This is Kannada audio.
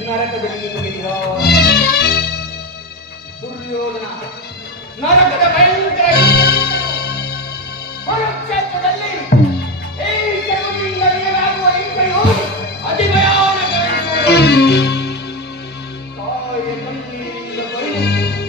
ನರಕದಲ್ಲಿ ಮುಗಿದಿರೋ ದುರ್ಯೋಧನ ನರಕದ ಭಯಂಕರ ಕುರುಕ್ಷೇತ್ರದಲ್ಲಿ ಈ ಜಗತ್ತಿನಿಂದ ನೀಡಲಾಗುವ ಹಿಂಸೆಯು ಅತಿ ಭಯಾನಕ. ತಾಯಿ ಕಣ್ಣೀರಿಂದ ಬರೆದು